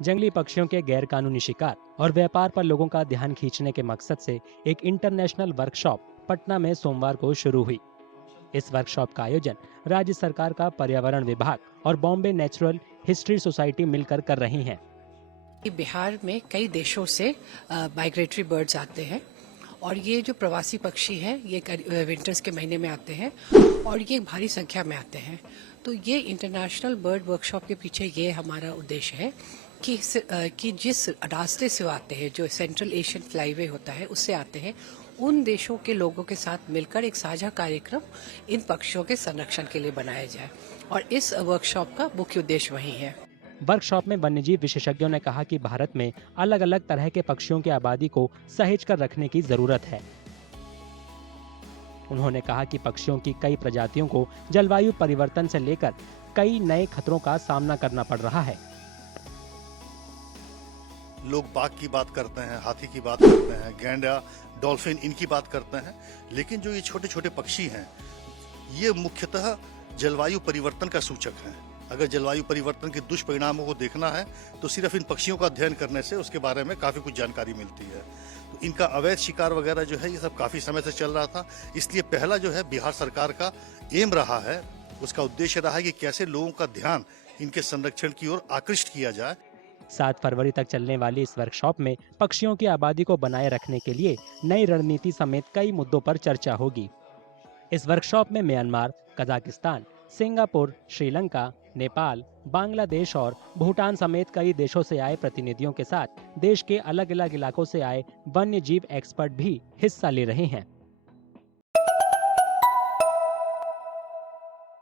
जंगली पक्षियों के गैरकानूनी शिकार और व्यापार पर लोगों का ध्यान खींचने के मकसद से एक इंटरनेशनल वर्कशॉप पटना में सोमवार को शुरू हुई। इस वर्कशॉप का आयोजन राज्य सरकार का पर्यावरण विभाग और बॉम्बे नेचुरल हिस्ट्री सोसाइटी मिलकर कर रही हैं। बिहार में कई देशों से माइग्रेटरी बर्ड्स आते हैं और ये जो प्रवासी पक्षी हैं ये विंटर्स के महीने में आते हैं और ये भारी संख्या में आते हैं। तो ये इंटरनेशनल बर्ड वर्कशॉप के पीछे ये हमारा उद्देश्य है कि जिस रास्ते से आते हैं, जो सेंट्रल एशियन फ्लाईवे होता है उससे आते हैं, उन देशों के लोगों के साथ मिलकर एक साझा कार्यक्रम इन पक्षियों के संरक्षण के लिए बनाया जाए और इस वर्कशॉप का मुख्य उद्देश्य वही है। वर्कशॉप में वन्यजीव विशेषज्ञों ने कहा कि भारत में अलग अलग तरह के पक्षियों की आबादी को सहेज कर रखने की जरूरत है। उन्होंने कहा कि पक्षियों की कई प्रजातियों को जलवायु परिवर्तन से लेकर कई नए खतरों का सामना करना पड़ रहा है। लोग बाघ की बात करते हैं, हाथी की बात करते हैं, गैंडा, डॉल्फिन इनकी बात करते हैं, लेकिन जो ये छोटे छोटे पक्षी हैं ये मुख्यतः जलवायु परिवर्तन का सूचक हैं। अगर जलवायु परिवर्तन के दुष्परिणामों को देखना है तो सिर्फ इन पक्षियों का अध्ययन करने से उसके बारे में काफ़ी कुछ जानकारी मिलती है। तो इनका अवैध शिकार वगैरह जो है ये सब काफ़ी समय से चल रहा था, इसलिए पहला जो है बिहार सरकार का एम रहा है, उसका उद्देश्य रहा है कि कैसे लोगों का ध्यान इनके संरक्षण की ओर आकृष्ट किया जाए। 7 फरवरी तक चलने वाली इस वर्कशॉप में पक्षियों की आबादी को बनाए रखने के लिए नई रणनीति समेत कई मुद्दों पर चर्चा होगी। इस वर्कशॉप में Myanmar, Kazakhstan, Singapore, Sri Lanka, Nepal, Bangladesh और भूटान समेत कई देशों से आए प्रतिनिधियों के साथ देश के अलग अलग इलाकों से आए वन्य जीव एक्सपर्ट भी हिस्सा ले रहे हैं।